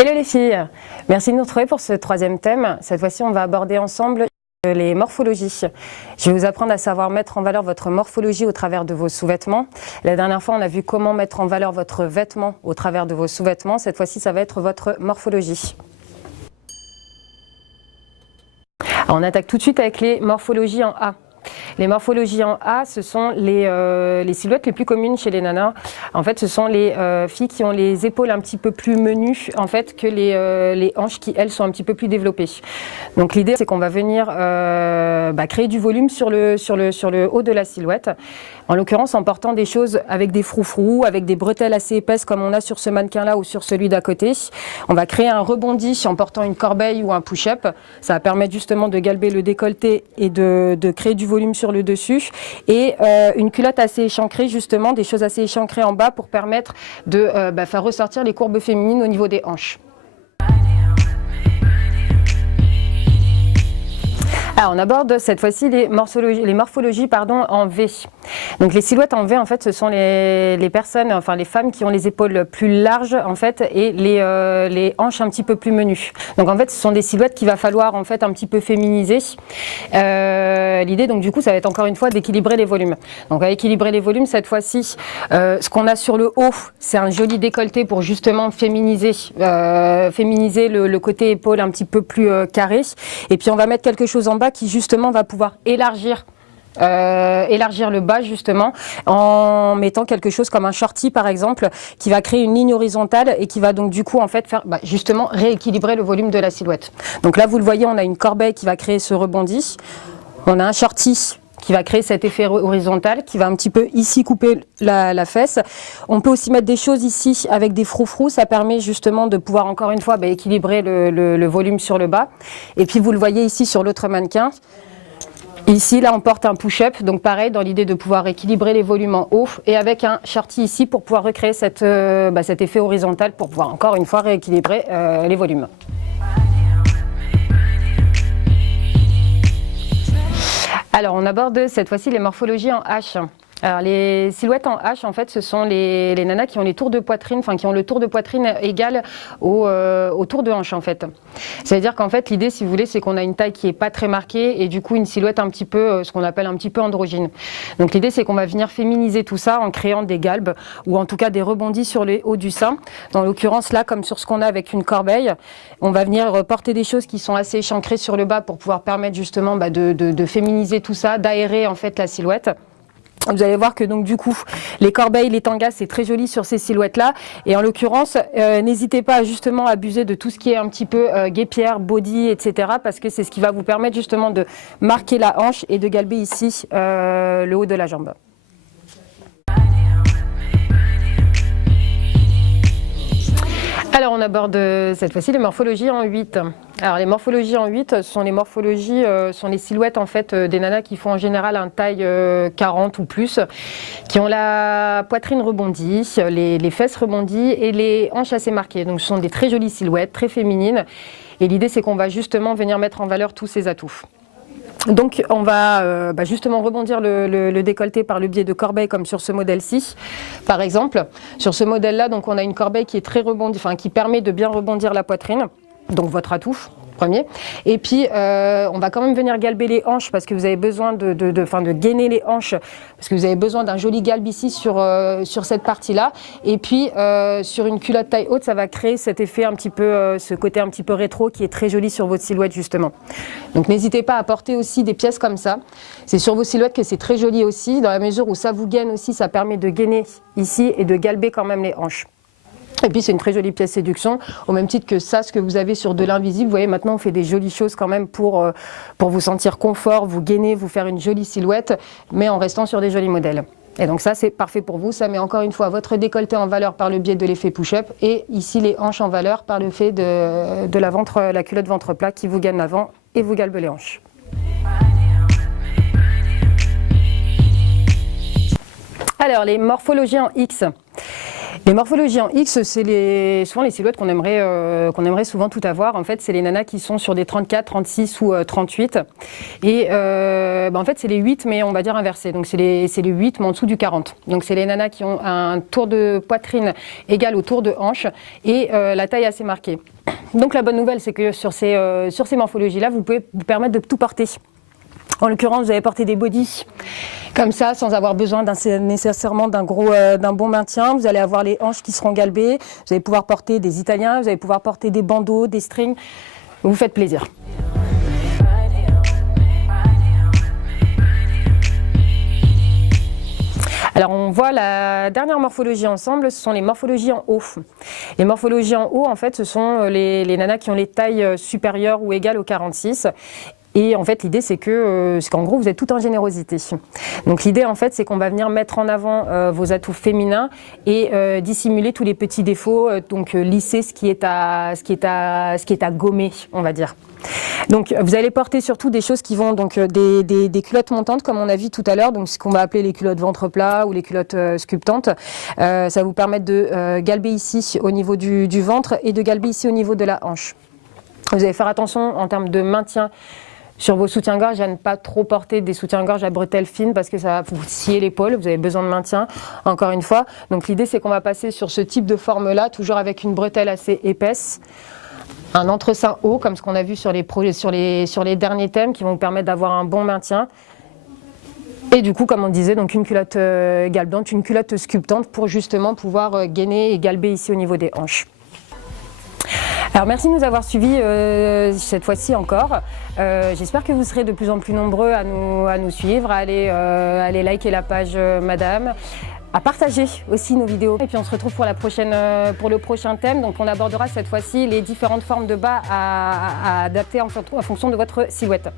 Hello les filles, merci de nous retrouver pour ce troisième thème. Cette fois-ci, on va aborder ensemble les morphologies. Je vais vous apprendre à savoir mettre en valeur votre morphologie au travers de vos sous-vêtements. La dernière fois, on a vu comment mettre en valeur votre vêtement au travers de vos sous-vêtements. Cette fois-ci, ça va être votre morphologie. Alors, on attaque tout de suite avec les morphologies en A. Les morphologies en A, ce sont les silhouettes les plus communes chez les nanas. En fait, ce sont les filles qui ont les épaules un petit peu plus menues en fait, que les hanches qui, elles, sont un petit peu plus développées. Donc l'idée, c'est qu'on va venir créer du volume sur le haut de la silhouette. En l'occurrence, en portant des choses avec des froufrous, avec des bretelles assez épaisses comme on a sur ce mannequin-là ou sur celui d'à côté. On va créer un rebondi en portant une corbeille ou un push-up. Ça va permettre justement de galber le décolleté et de créer du volume sur le dessus. Et une culotte assez échancrée, justement, des choses assez échancrées en bas pour permettre de faire ressortir les courbes féminines au niveau des hanches. Alors, on aborde cette fois-ci les morphologies en V. Donc les silhouettes en V, en fait, ce sont les personnes, enfin les femmes qui ont les épaules plus larges en fait et les hanches un petit peu plus menues. Donc en fait, ce sont des silhouettes qu'il va falloir en fait un petit peu féminiser. L'idée donc du coup, ça va être encore une fois d'équilibrer les volumes. Donc à équilibrer les volumes cette fois-ci, ce qu'on a sur le haut, c'est un joli décolleté pour justement féminiser le côté épaule un petit peu plus carré. Et puis on va mettre quelque chose en bas qui justement va pouvoir élargir le bas justement en mettant quelque chose comme un shorty par exemple qui va créer une ligne horizontale et qui va donc du coup en fait faire justement rééquilibrer le volume de la silhouette. Donc là vous le voyez, on a une corbeille qui va créer ce rebondi, on a un shorty qui va créer cet effet horizontal, qui va un petit peu ici couper la fesse. On peut aussi mettre des choses ici avec des froufrous, ça permet justement de pouvoir encore une fois équilibrer le volume sur le bas. Et puis vous le voyez ici sur l'autre mannequin. Ici, là, on porte un push-up, donc pareil, dans l'idée de pouvoir équilibrer les volumes en haut et avec un shorty ici pour pouvoir recréer cet effet horizontal pour pouvoir encore une fois rééquilibrer les volumes. Alors, on aborde cette fois-ci les morphologies en H. Alors, les silhouettes en H, en fait, ce sont les nanas qui ont les tours de poitrine, enfin qui ont le tour de poitrine égal au tour de hanche, en fait. C'est-à-dire qu'en fait, l'idée, si vous voulez, c'est qu'on a une taille qui est pas très marquée et du coup une silhouette un petit peu, ce qu'on appelle un petit peu androgyne. Donc l'idée, c'est qu'on va venir féminiser tout ça en créant des galbes ou en tout cas des rebondis sur les hauts du sein. Dans l'occurrence, là, comme sur ce qu'on a avec une corbeille, on va venir porter des choses qui sont assez échancrées sur le bas pour pouvoir permettre justement de féminiser tout ça, d'aérer en fait la silhouette. Vous allez voir que donc du coup les corbeilles, les tangas, c'est très joli sur ces silhouettes là et en l'occurrence n'hésitez pas à justement abuser de tout ce qui est un petit peu guêpière, body, etc. parce que c'est ce qui va vous permettre justement de marquer la hanche et de galber ici le haut de la jambe. Alors on aborde cette fois-ci les morphologies en 8. Alors les morphologies en 8 sont les morphologies, sont les silhouettes en fait des nanas qui font en général un taille 40 ou plus, qui ont la poitrine rebondie, les fesses rebondies et les hanches assez marquées. Donc ce sont des très jolies silhouettes, très féminines. Et l'idée c'est qu'on va justement venir mettre en valeur tous ces atouts. Donc on va justement rebondir le décolleté par le biais de corbeilles comme sur ce modèle-ci. Par exemple, sur ce modèle-là, donc on a une corbeille qui est très rebondie, enfin qui permet de bien rebondir la poitrine, donc votre atout premier. Et puis on va quand même venir galber les hanches parce que vous avez besoin de gainer les hanches parce que vous avez besoin d'un joli galbe ici sur cette partie-là. Et puis sur une culotte taille haute, ça va créer cet effet un petit peu, ce côté un petit peu rétro qui est très joli sur votre silhouette justement. Donc n'hésitez pas à porter aussi des pièces comme ça. C'est sur vos silhouettes que c'est très joli aussi, dans la mesure où ça vous gaine aussi, ça permet de gainer ici et de galber quand même les hanches. Et puis c'est une très jolie pièce séduction, au même titre que ça, ce que vous avez sur de l'invisible. Vous voyez, maintenant on fait des jolies choses quand même pour vous sentir confort, vous gainer, vous faire une jolie silhouette, mais en restant sur des jolis modèles. Et donc ça c'est parfait pour vous, ça met encore une fois votre décolleté en valeur par le biais de l'effet push-up et ici les hanches en valeur par le fait de la culotte ventre plat qui vous gaine l'avant et vous galbe les hanches. Alors les morphologies en X. Les morphologies en X, c'est souvent les silhouettes qu'on aimerait souvent tout avoir. En fait, c'est les nanas qui sont sur des 34, 36 ou 38. Et en fait, c'est les 8, mais on va dire inversés. Donc, c'est les 8, mais en dessous du 40. Donc, c'est les nanas qui ont un tour de poitrine égal au tour de hanche et la taille assez marquée. Donc, la bonne nouvelle, c'est que sur ces morphologies-là, vous pouvez vous permettre de tout porter. En l'occurrence, vous allez porter des bodys comme ça, sans avoir besoin nécessairement d'un bon maintien. Vous allez avoir les hanches qui seront galbées. Vous allez pouvoir porter des italiens, vous allez pouvoir porter des bandeaux, des strings. Vous faites plaisir. Alors on voit la dernière morphologie ensemble, ce sont les morphologies en haut. Les morphologies en haut, en fait, ce sont les nanas qui ont les tailles supérieures ou égales au 46. Et en fait, l'idée, c'est qu'en gros, vous êtes tout en générosité. Donc l'idée, en fait, c'est qu'on va venir mettre en avant vos atouts féminins et dissimuler tous les petits défauts, donc lisser ce qui est à gommer, on va dire. Donc vous allez porter surtout des choses qui vont, donc des culottes montantes comme on a vu tout à l'heure, donc ce qu'on va appeler les culottes ventre plat ou les culottes sculptantes. Ça va vous permettre de galber ici au niveau du ventre et de galber ici au niveau de la hanche. Vous allez faire attention en termes de maintien sur vos soutiens-gorge à ne pas trop porter des soutiens-gorge à bretelles fines parce que ça va vous scier l'épaule, vous avez besoin de maintien, encore une fois. Donc l'idée, c'est qu'on va passer sur ce type de forme-là, toujours avec une bretelle assez épaisse, un entre-sein haut, comme ce qu'on a vu sur les derniers thèmes, qui vont vous permettre d'avoir un bon maintien. Et du coup, comme on disait, donc une culotte galbante, une culotte sculptante pour justement pouvoir gainer et galber ici au niveau des hanches. Alors merci de nous avoir suivis cette fois-ci encore. J'espère que vous serez de plus en plus nombreux à nous suivre, à aller liker la page Madame, à partager aussi nos vidéos. Et puis on se retrouve pour le prochain thème. Donc on abordera cette fois-ci les différentes formes de bas à adapter en fonction de votre silhouette.